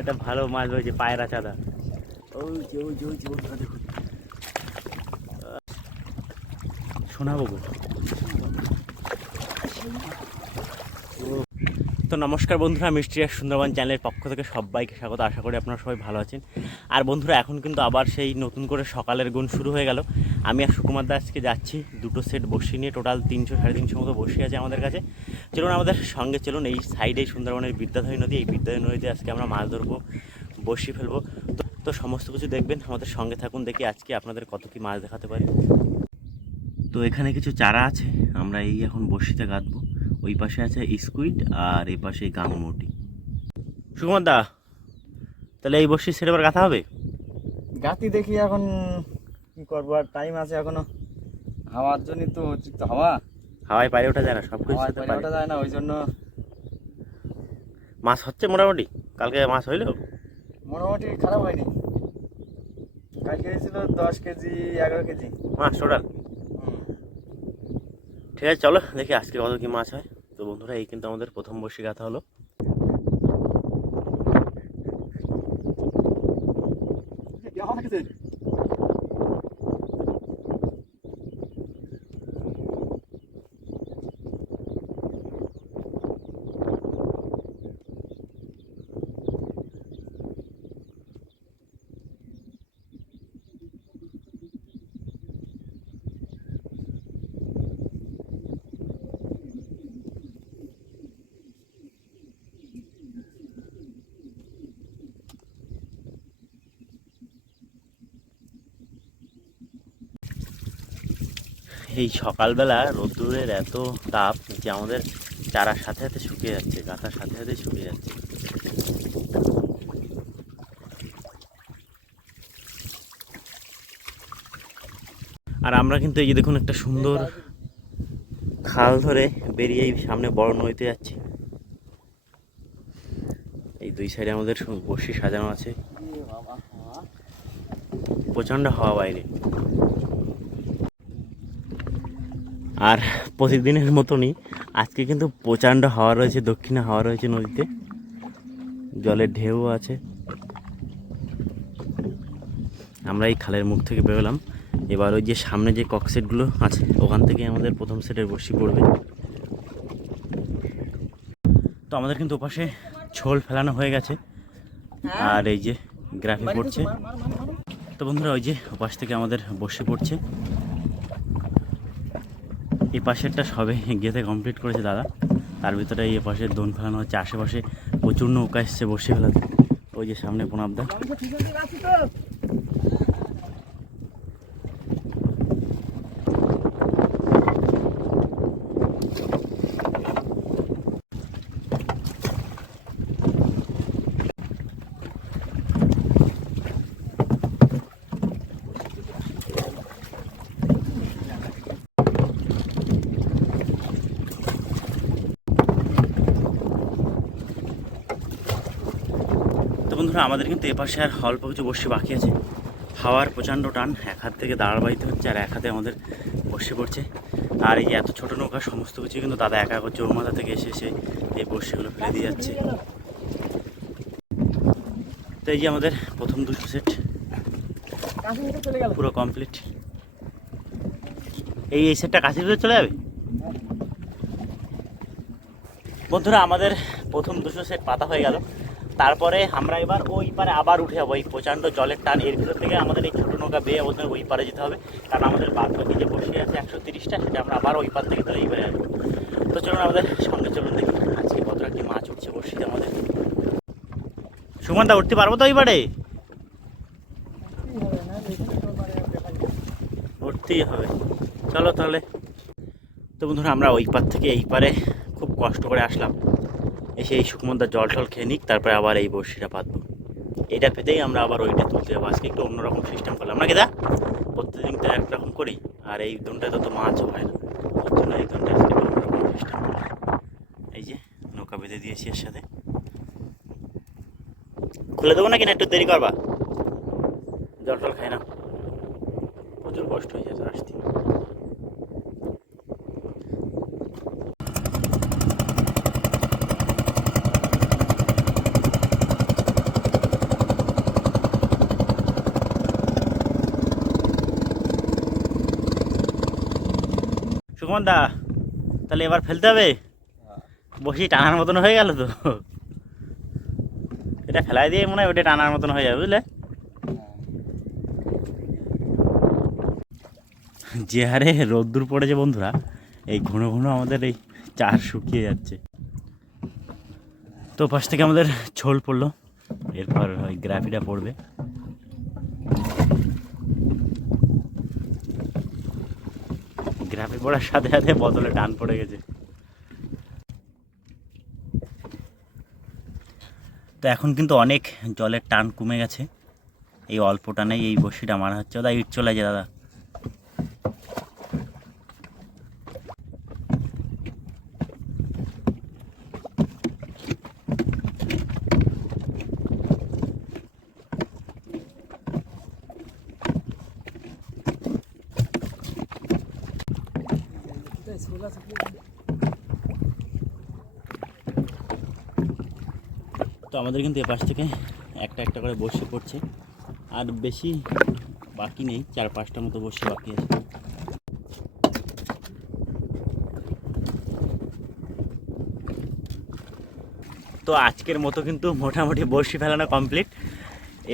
একটা ভালো মাছ হয়েছে পায়রা চাঁদা। ওই যে ওই যে ওই যে বন্ধুরা দেখুন শোনাবো গো। তো নমস্কার বন্ধুরা মিষ্টি আর সুন্দরবন চ্যানেলের পক্ষ থেকে সবাইকে স্বাগত। আশা করি আপনারা সবাই ভালো আছেন। আর বন্ধুরা, এখন কিন্তু আবার সেই নতুন করে সকালের গুণ শুরু হয়ে গেল। আমি আর সুকুমার দা আজকে যাচ্ছি, দুটো সেট বসি নিয়ে টোটাল তিনশো, সাড়ে তিনশো মতো বসি আছে আমাদের কাছে। চলুন আমাদের সঙ্গে, চলুন এই সাইডেই সুন্দরবনের বিদ্যাধরী নদী, এই বিদ্যাধরী নদীতে আজকে আমরা মাছ ধরবো বসি ফেলব। তো তো সমস্ত কিছু দেখবেন, আমাদের সঙ্গে থাকুন, দেখি আজকে আপনাদের কত কি মাছ দেখাতে পারি। তো এখানে কিছু চারা আছে, আমরা এই এখন বসিতে গাঁথবো ওই পাশে আছে স্কুইড আর এই পাশে গাংমুটি সুকুমার দা তাহলে এই বসি সেটা এবার গাঁথা হবে? গাতি দেখি এখন কি করব আর টাইম আছে এখনও। হাওয়ার জন্য তো অতিরিক্ত হাওয়া। হাওয়ায় পারে ওঠা যায় না সব কিছু পারে ওঠা যায় না ওই জন্য। মাছ হচ্ছে মোটামুটি? কালকে মাছ হইল? মোটামুটি খারাপ হয়নি। কালকে ছিল দশ কেজি এগারো কেজি। মাছ টোটাল ঠিক আছে চলো দেখি আজকে কত কি মাছ হয়। তো বন্ধুরা এই কিন্তু আমাদের প্রথম বসে গাঁথা হলো। এই সকালবেলা রোদ্দুরের এত তাপ যে আমাদের চারার সাথে সাথে শুকিয়ে যাচ্ছে, গাঁথার সাথে সাথে শুকিয়ে যাচ্ছে। আর আমরা কিন্তু এই যে দেখুন একটা সুন্দর খাল ধরে বেরিয়ে সামনে বড় নদীতে যাচ্ছি। এই দুই সাইডে আমাদের সু- বড়শি সাজানো আছে। প্রচণ্ড হাওয়া বাইরে। আর প্রতিদিনের মতনই আজকে কিন্তু প্রচণ্ড হাওয়া রয়েছে দক্ষিণে হাওয়া রয়েছে নদীতে। জলের ঢেউ আছে। আমরা এই খালের মুখ থেকে বেরোলাম। এবার ওই যে সামনে যে কক সেটগুলো আছে ওখান থেকে আমাদের প্রথম সেটের বসি পড়বে। তো আমাদের কিন্তু ওপাশে ছোল ফেলানো হয়ে গেছে। আর এই যে গ্রাফি পড়ছে। তো বন্ধুরা ওই যে ওপাশ থেকে আমাদের বসে পড়ছে। এই পাশেরটা সবে গেঁথে কমপ্লিট করেছে দাদা। তার ভিতরে এই পাশে দোন ফেলানো হচ্ছে, আশেপাশে প্রচুর নৌকা এসছে বসে ফেলাতে। ওই যে সামনে প্রণাবদা বন্ধুরা, আমাদের কিন্তু এপাশে আর অল্প কিছু বসে বাকি আছে। হাওয়ার প্রচণ্ড টান, এক হাত থেকে দাঁড় বাইতে হচ্ছে আর এক হাতে আমাদের বসে পড়ছে। আর এই এত ছোট নৌকা, সমস্ত কিছু কিন্তু দাদা একা করছে, ওর মাথা থেকে এসে এসে এই বসিগুলো ফেলে দিয়ে যাচ্ছে। তো এই যে আমাদের প্রথম দুশো সেট, পুরো কমপ্লিট এই এই সেটটা কাশির ভিতরে চলে যাবে? বন্ধুরা, আমাদের প্রথম দুশো সেট পাতা হয়ে গেল। তারপরে আমরা এবার ওই পারে আবার উঠে যাব। এই প্রচণ্ড জলের টান। এর ভিতর থেকে আমাদের এই ছোটো নৌকা বেয়ে আমাদের ওই পারে যেতে হবে। কারণ আমাদের বাদ বাকি যে বসে আছে একশো তিরিশটা, সেটা আমরা আবার ওই পার থেকে তাহলে এইবারে আসব তো চলুন আমাদের সঙ্গে চলুন দেখি। আজকে কতটা কি মাছ উঠছে বসিতে আমাদের। সুমনদা, উঠতে পারব তো ওই পারে? উঠতেই হবে। চলো তাহলে। তো বন্ধুরা, আমরা ওই পার থেকে এই পারে খুব কষ্ট করে আসলাম। এসে এই সুকুমন্দার জল টল খেয়ে নিক, তারপরে আবার এই বড়শিটা পাতবো। এটা পেতেই আমরা আবার ওইটা তুলতে যাব। আজকে একটু অন্যরকম সিস্টেম করলাম। না দা? প্রত্যেকদিন তো একরকম করি, আর এই দোনটায় তত মাছও হয় না। ওর জন্য এই দোনটা আজকে অন্যরকম সিস্টেম এই যে, নৌকা বেঁধে দিয়েছি এর সাথে। খুলে দেবো নাকি না একটু দেরি করবা? জল টল খাই না। প্রচুর কষ্ট হয়ে যাচ্ছে আসতে। সুকুমার দা তাহলে এবার ফেলতে হবে? বসি টানার মতন হয়ে গেল তো। এটা ফেলাই দিয়ে মনে হয় ওটা টানার মতন হয়ে যাবে, বুঝলে? যে হারে রোদ্দুর পড়েছে বন্ধুরা, এই ঘন ঘন আমাদের এই চার শুকিয়ে যাচ্ছে। তো পাশ থেকে আমাদের ছোল পড়ল, এরপর ওই গ্রাফিটা পড়বে। গ্রাফি পড়ার সাথে সাথে বোতলে টান পড়ে গেছে। তো এখন কিন্তু অনেক জলের টান কমে গেছে। এই অল্প টানেই এই বসিটা মারা হচ্ছে। দাদা, ইট চলে যায় দাদা। তো আমাদের কিন্তু এপাশ থেকে একটা একটা করে বসে পড়ছে। আর বেশি বাকি নেই, চার পাঁচটা মতো বসে বাকি আছে। তো আজকের মতো কিন্তু মোটামুটি বসি ফেলানো কমপ্লিট।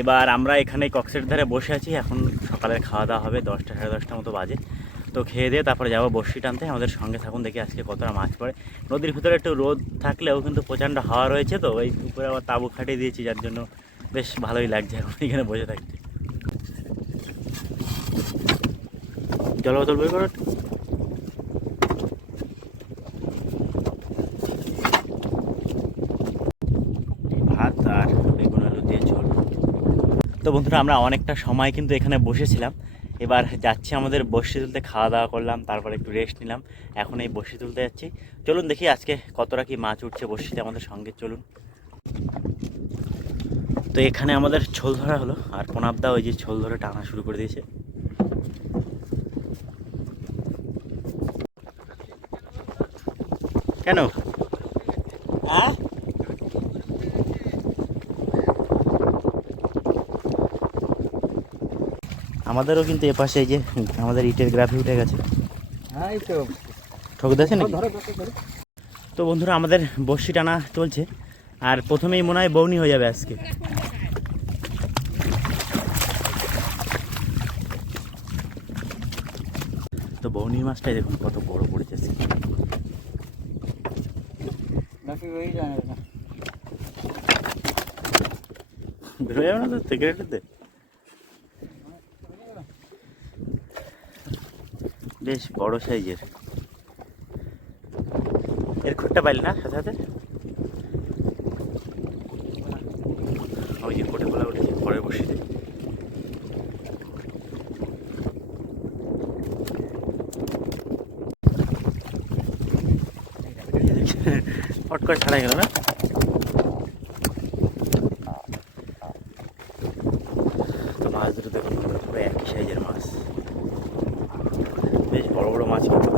এবার আমরা এখানে কক্সের ধারে বসে আছি, এখন সকালের খাওয়া দাওয়া হবে, দশটা সাড়ে দশটা মতো বাজে। তো খেয়ে দিয়ে তারপরে যাব বসি টানতে। আমাদের সঙ্গে থাকুন, দেখি আজকে কতটা মাছ পড়ে। নদীর ভিতরে একটু রোদ থাকলেও কিন্তু প্রচণ্ড হাওয়া রয়েছে তো, ওই উপরে আবার তাবু খাটিয়ে দিয়েছি, যার জন্য বেশ ভালোই লাগছে এখন এখানে বসে থাকতে। জল বোতল বই করো। ভাত আর বেগুন তো বন্ধুরা, আমরা অনেকটা সময় কিন্তু এখানে বসেছিলাম। এবার যাচ্ছি আমাদের বসি তুলতে, খাওয়া দাওয়া করলাম, তারপর একটু রেস্ট নিলাম। এখন এই বসি তুলতে যাচ্ছি। চলুন দেখি আজকে কতটা কি মাছ উঠছে বসিতে আমাদের সঙ্গে, চলুন। তো এখানে আমাদের ছোল ধরা হলো, আর প্রণাবদা ওই যে ছোল ধরে টানা শুরু করে দিয়েছে। কেন? হ্যাঁ? আমাদেরও কিন্তু এপাশে এই যে আমাদের ইটের গ্রাফি উঠে গেছে। ঠক দিয়েছে নাকি? তো বন্ধুরা আমাদের বর্ষি টানা চলছে আর প্রথমেই মনে হয় বৌনি হয়ে যাবে আজকে। তো বৌনি মাছটাই দেখুন কত বড় পড়েছে বেরোয় যাবে না তো সিগারেটেতে বেশ বড় সাইজের। এর খোটটা পাইলে না সাথে সাথে? ওই যে কোটে গোলা উঠেছে, পরে বসিতে ফট করে ছাড়া গেল না তো মাছ দুটো দেখুন বন্ধুরা, পুরো একই সাইজের মাছ বেশ বড় বড় মাছ কিন্তু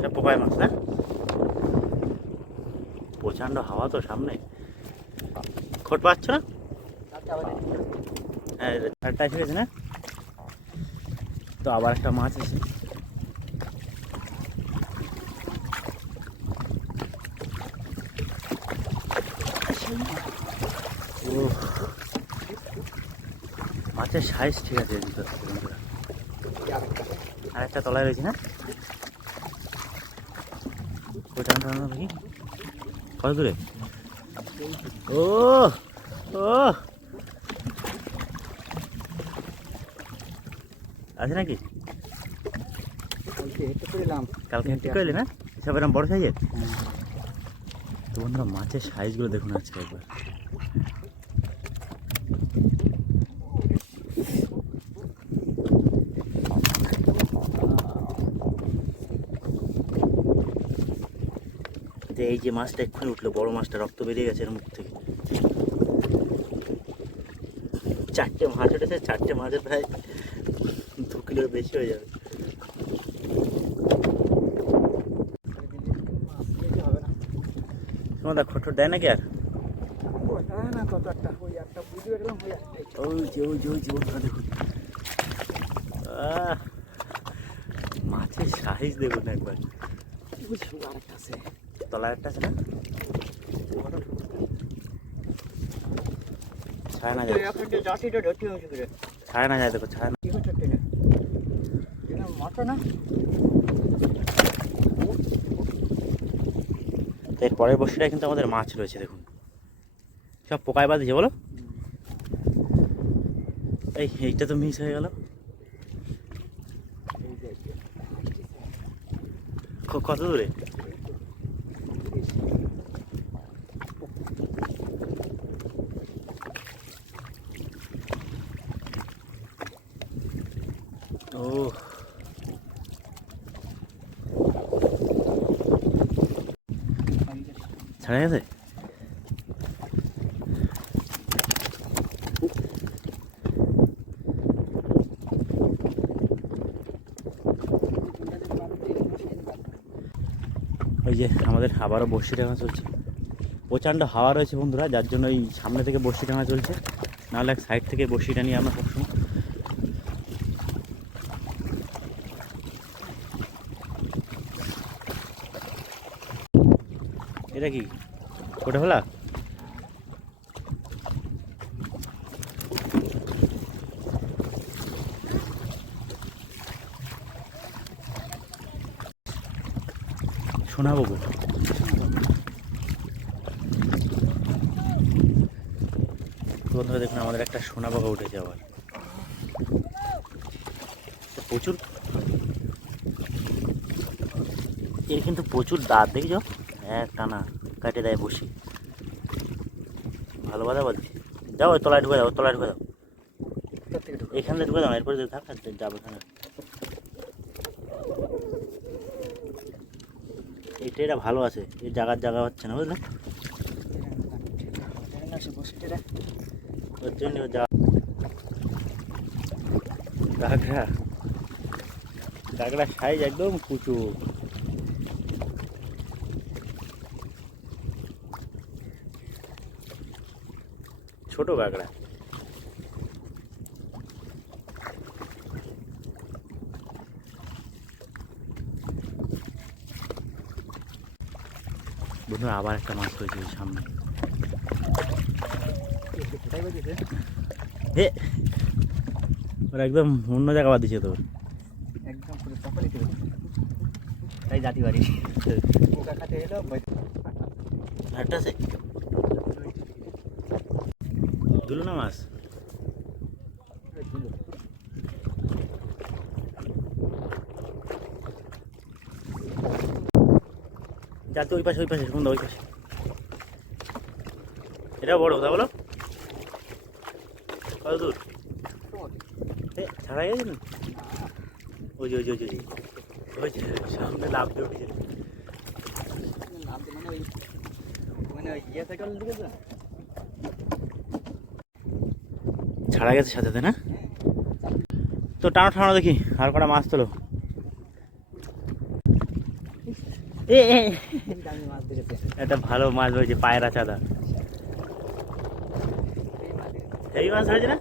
সব পোকায় মাছ না প্রচণ্ড হাওয়া তো সামনে। খোট পাচ্ছ না? হ্যাঁ চারটা এসে না? তো আবার একটা মাছ উফ। মাছের সাইজ ঠিক আছে। আর একটা তলায় রয়েছে না? কত দূরে? ও ও আছে নাকি? কালকে হেঁটে পেলাম ঠিক করলি না সব এরকম বড় সাইজের? তো বন্ধুরা মাছের সাইজগুলো দেখুন আজকে একবার। তো এই যে মাছটা এক্ষুনি উঠল, বড় মাছটা রক্ত বেরিয়ে গেছে এর মুখ থেকে। চারটে মাছ উঠেছে, চারটে মাছের প্রায় দু কিলোর বেশি হয়ে যাবে। তোমাদের খোট দেয় নাকি আর? যে যে যে মাছের সাইজ দেখুন একবার। আছে। তলায় একটা আছে না? ছায় না যায়। ছায় না যায় দেখো ছায় না এর পরের কিন্তু আমাদের মাছ রয়েছে দেখুন। সব পোকায় বাঁধিছে বলো? এই এইটা তো মিস হয়ে গেল। কত দূরে ও ছাড়া গেছে ওই যে আমাদের আবারও বর্ষি টাঙা চলছে। প্রচণ্ড হাওয়া রয়েছে বন্ধুরা, যার জন্য এই সামনে থেকে বর্ষি টাঙা চলছে। নাহলে এক সাইড থেকে বর্ষিটা নিয়ে আমরা সবসময় এটা কি? ওটা হলা? শোনাবো? গো বন্ধুরা, দেখুন, আমাদের একটা সোনা বাবা উঠেছে আবার। প্রচুর এর কিন্তু প্রচুর দাঁত, দেখছ? এক টানা কাটে দেয় বসি। ভালো কথা বলছি। যাও, ওই তলায় ঢুকে দাও, ওই তলায় ঢুকে দাও। এখান থেকে ঢুকে দাও এরপরে যদি থাক যাবে এখানে। এইটা এটা ভালো আছে, এই জায়গার জায়গা হচ্ছে না, বুঝলে? ওর জন্য সাইজ একদম কুচু। ছোট কাঁকড়া। বন্ধুরা আবার একটা মাছ হয়েছে ওই সামনে। এ ওরা একদম অন্য জায়গা বাদ দিছে তোর। একদম পুরো তাই জাতি বাড়ি। এলো একটা আছে দুলো না মাছ যাতে ওই পাশে ওই পাশে সুন্দর ওই পাশে। এটা বড় কথা বলো। কত দূর? ছাড়া গেছে না? ওই যে ওই যে ওই যে, ওই যে। সামনে লাভ দিয়ে উঠেছে। ছাড়া গেছে সাথে সাথে না? তো টানো টানো দেখি আর কটা মাছ তোলো এ এ, দামি মাছ দিয়েছে একটা ভালো মাছ হয়েছে পায়রা চাঁদা এই মাছ হয়েছে না?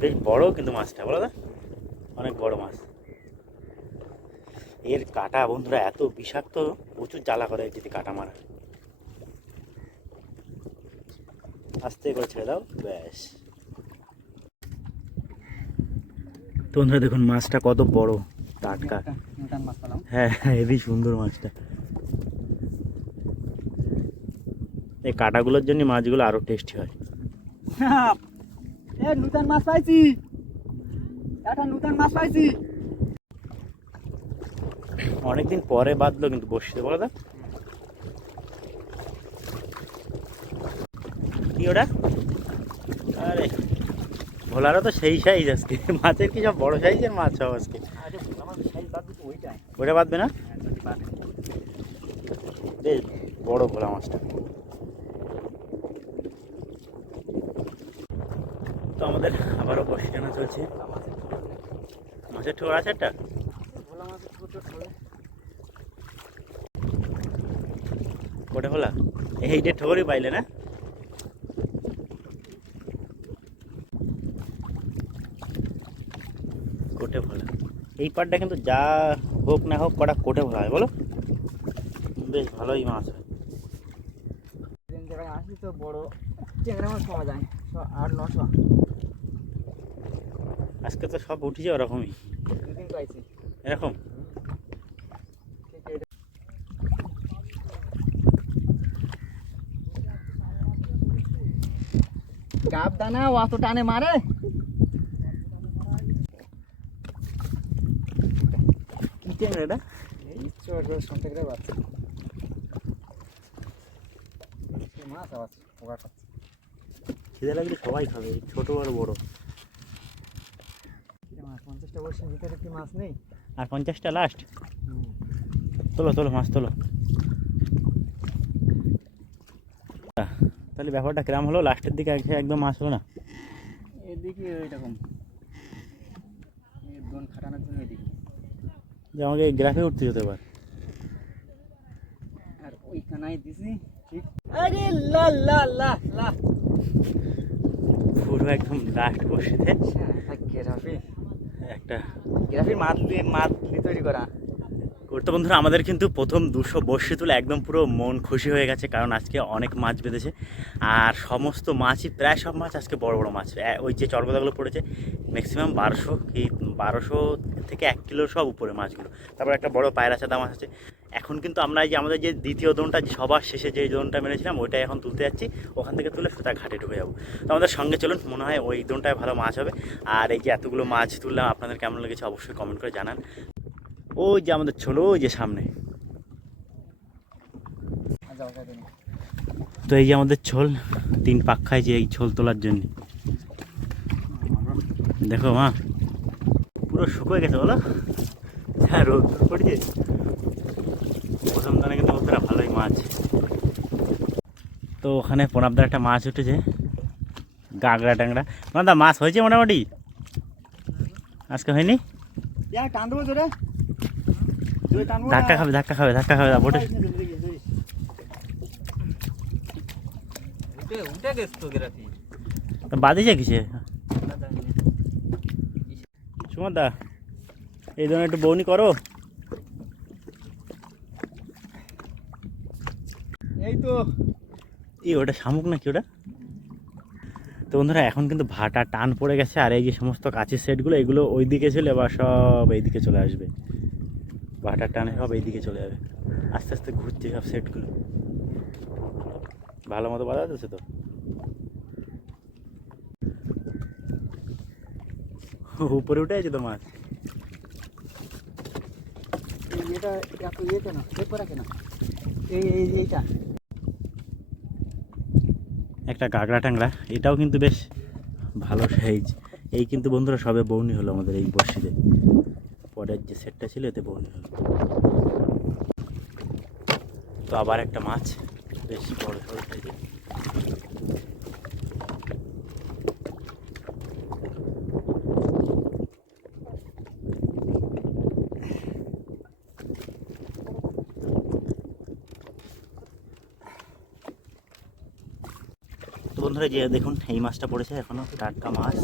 বেশ বড় কিন্তু মাছটা, বলো দা অনেক বড় মাছ। এর কাটা বন্ধুরা এত বিষাক্ত, প্রচুর জ্বালা করে যদি কাটা মারা। আস্তে করে ছেড়ে দাও, ব্যাস। তো বন্ধুরা দেখুন, মাছটা কত বড়। টাটকা। নতুন হ্যাঁ হ্যাঁ সুন্দর মাছটা। এই কাটাগুলোর জন্য মাছগুলো আরও টেস্টি হয়। নতুন মাছ পাইছি। একটা নতুন মাছ পাইছি। অনেকদিন পরে বাঁধলো কিন্তু বসতে বলো দা কি ওটা? আরে ভোলারও তো সেই সাইজ আজকে। মাছের কি সব বড় সাইজের মাছ সব আজকে আরে আমার সাইজ বাদ দিতে ওইটাই ওটা বাঁধবে না। বেশ বড় ভোলা মাছটা। তো আমাদের আবারও বসে টানা চলছে। মাছের ঠোকর আছে একটা। কোটে ভোলা এইটা ঠোকরই পাইলে না? কোটে ভোলা এই পাটটা কিন্তু যা হোক না হোক কটা কোটে ভালো হয় বলো? বেশ ভালোই মাছ হয়। আসি তো বড় ট্যাংরা মাছ পাওয়া যায় নশো আজকে তো সব উঠেছে ওরকমই। দুদিন পাইছি। এরকম? গাব দানা অত টানে মারে। কি ট্যাংরা এটা বাচ্চা মাছ আবার পোকা খাচ্ছে। খিদে লাগলে সবাই খাবে ছোট আর বড়। পঞ্চাশটা বর্ষের ভিতরে কি মাছ নেই? আর পঞ্চাশটা লাস্ট তোলো তোলো মাছ তোলো। তাহলে ব্যাপারটা কিরাম হলো? লাস্টের দিকে একদম মাছ হলো না? এদিকে ওইরকম খাটানোর জন্য এদিকে। যে আমাকে গ্রাফে উঠতে যেতে পারে। আর ওইখানায় দিছি ঠিক। আরে লা লা লা লা। পুরো একদম লাস্ট বসিতে। গ্রাফি। একটা গ্রাফি মাতলি দিয়ে তৈরি করা। করতে বন্ধুরা, আমাদের কিন্তু প্রথম দুশো বর্ষি তুলে একদম পুরো মন খুশি হয়ে গেছে, কারণ আজকে অনেক মাছ বেঁধেছে। আর সমস্ত মাছই, প্রায় সব মাছ আজকে বড় বড় মাছ। ওই যে চর্বদাগুলো পড়েছে ম্যাক্সিমাম বারোশো কি, বারোশো থেকে এক কিলোর সব উপরে মাছগুলো। তারপর একটা বড় পায়রা চাদা মাছ আছে। এখন কিন্তু আমরা এই যে, আমাদের যে দ্বিতীয় দোনটা সবার শেষে যে দোনটা মেরেছিলাম, ওইটাই এখন তুলতে যাচ্ছি। ওখান থেকে তুলে সোজা ঘাটে ঢুকে যাব। তো আমাদের সঙ্গে চলুন, মনে হয় ওই দোনটায় ভালো মাছ হবে। আর এই যে এতগুলো মাছ তুললাম, আপনাদের কেমন লেগেছে অবশ্যই কমেন্ট করে জানান। ওই যে আমাদের ছোলো ওই যে সামনে। তো এই যে আমাদের ছোল, তিন পাক খাইছে এই ছোল তোলার জন্য। দেখো, মা, পুরো শুকিয়ে গেছে, বলো। হ্যাঁ রোদ পড়ছে। প্রথম দানে কিন্তু বন্ধুরা ভালোই মাছ। তো ওখানে প্রণাবদার একটা মাছ উঠেছে গাগড়া ট্যাংরা। দা মাছ হয়েছে মোটামুটি? আজকে হয়নি? টান দেবো। ধাক্কা খাবে ধাক্কা খাবে ধাক্কা খাবে বোটে বাদিছে কিসে? সুমন দা এই ধরনের একটু বৌনি করো। এই তো। এই ওটা শামুক নাকি ওটা? তো বন্ধুরা এখন কিন্তু ভাটা টান পড়ে গেছে আর এই যে সমস্ত কাছের সেটগুলো এগুলো ওই দিকে ছিল এবার সব এইদিকে চলে আসবে। ভাটার টানে সব এইদিকে চলে যাবে। আস্তে আস্তে ঘুরছে সব সেটগুলো। ভালো মতো বাধা যাচ্ছে তো? উপরে উঠে আছে তো মাছ এটা ইয়ে কেন? কেন? এই এই এইটা। একটা গাগড়া ট্যাংরা এটাও কিন্তু বেশ ভালো সাইজ। এই কিন্তু বন্ধুরা সবে বৌনি হলো আমাদের এই বর্ষিতে পরের যে সেটটা ছিল এতে বৌনি হলো তো আবার একটা মাছ, বেশ বড় সড়ো সাইজের। তো বন্ধুরা, যে দেখুন, এই মাছটা পড়েছে এখনও, টাটকা মাছ।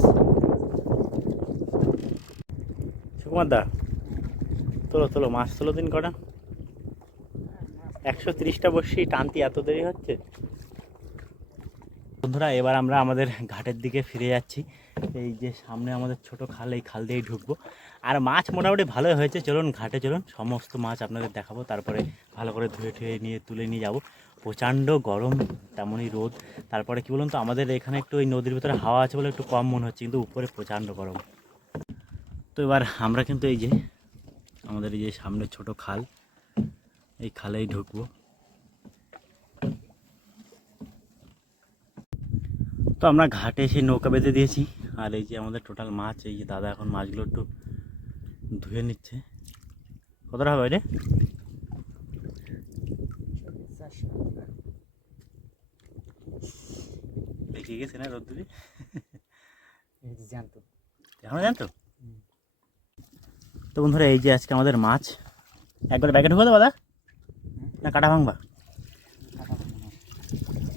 সুকুমার দা তোলো তোলো, মাছ তোলো দিন কটা। একশো তিরিশটা বসি টানতি এত দেরি হচ্ছে? বন্ধুরা, এবার আমরা আমাদের ঘাটের দিকে ফিরে যাচ্ছি। এই যে সামনে আমাদের ছোট খাল, এই খাল দিয়েই ঢুকবো। আর মাছ মোটামুটি ভালোই হয়েছে, চলুন ঘাটে চলুন। সমস্ত মাছ আপনাদের দেখাবো, তারপরে ভালো করে ধুয়ে ঠুয়ে নিয়ে, তুলে নিয়ে যাব। প্রচণ্ড গরম, তেমনই রোদ। তারপরে কি বলুন তো, আমাদের এখানে একটু ওই নদীর ভিতরে হাওয়া আছে বলে একটু কম মনে হচ্ছে, কিন্তু উপরে প্রচণ্ড গরম। তো এবার আমরা কিন্তু এই যে আমাদের এই যে সামনে ছোট খাল এই খালেই ঢুকবো। তো আমরা ঘাটে এসে নৌকা বেঁধে দিয়েছি আর এই যে আমাদের টোটাল মাছ এই যে দাদা এখন মাছগুলো একটু ধুয়ে নিচ্ছে। কতটা হবে রে? দেখে গেছে না রোদ্দুরি? এই যে জানতো। এখনও জানতো? তো বন্ধুরা, এই যে আজকে আমাদের মাছ। একবার ব্যাগে ঢুকো তো দাদা না, কাটা ভাঙবা?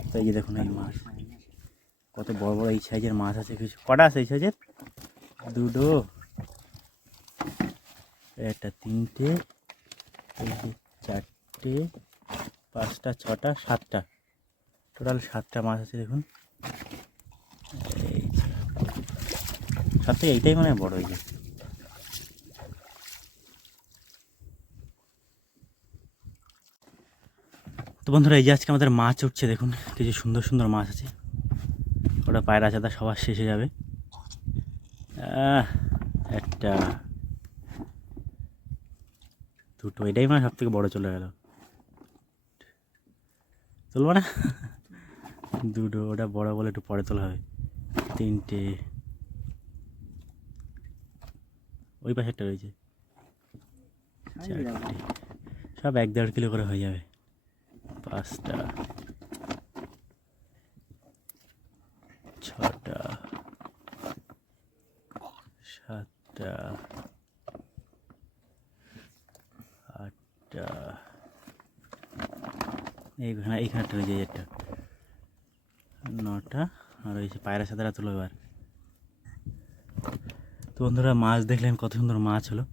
তো এই যে দেখুন, এই মাছ। কত বড় বড় এই সাইজের মাছ আছে, কিছু কটা আছে এই সাইজের? দুটো। একটা তিনটে চারটে, পাঁচটা, ছটা, সাতটা। টোটাল সাতটা মাছ আছে, দেখুন। সব থেকে এইটাই মানে বড় এই যে তো বন্ধুরা এই যে আজকে আমাদের মাছ উঠছে দেখুন কিছু সুন্দর সুন্দর মাছ আছে। ওটা পায়রা চাদা সবার শেষে যাবে। একটা দুটো এটাই মানে সব থেকে বড় চলে গেল। তুলবো না? দুটো ওটা বড় বলে একটু পরে তোলা হবে। তিনটে ওই পাশেরটা রয়েছে। চারটে সব এক দেড় কিলো করে হয়ে যাবে। পাঁচটা, ছটা, সাতটা, আটটা। এইখানে, এইখানটা রয়েছে এই একটা নটা, আর ওই যে পায়রা সাদারা তুলো এবার। তো বন্ধুরা, মাছ দেখলেন কত সুন্দর মাছ হলো।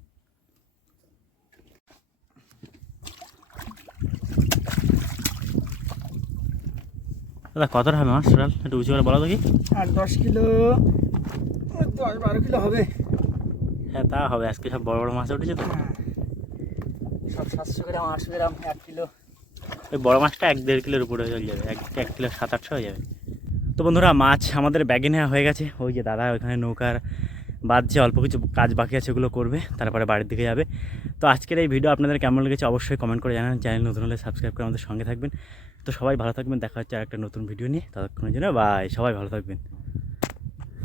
দাদা কতটা হবে মাছ টোটাল? একটু উঁচু করে বলো তো কি আর দশ কিলো দশ বারো কিলো হবে। হ্যাঁ তা হবে। আজকে সব বড় বড় মাছ উঠেছে তো। সব সাতশো গ্রাম আটশো গ্রাম এক কিলো। ওই বড় মাছটা এক দেড় কিলোর উপরে হয়ে যাবে। এক এক কিলো সাত আটশো হয়ে যাবে। তো বন্ধুরা মাছ আমাদের ব্যাগে নেওয়া হয়ে গেছে। ওই যে দাদা ওইখানে নৌকার বাদ যে অল্প কিছু কাজ বাকি আছে ওগুলো করবে। তারপরে বাড়ির দিকে যাবে। তো আজকের এই ভিডিও আপনাদের কেমন লেগেছে অবশ্যই কমেন্ট করে জানান। চ্যানেল নতুন হলে সাবস্ক্রাইব করে আমাদের সঙ্গে থাকবেন। তো সবাই ভালো থাকবেন, দেখা হচ্ছে আর একটা নতুন ভিডিও নিয়ে। ততক্ষণের জন্য বাই সবাই ভালো থাকবেন।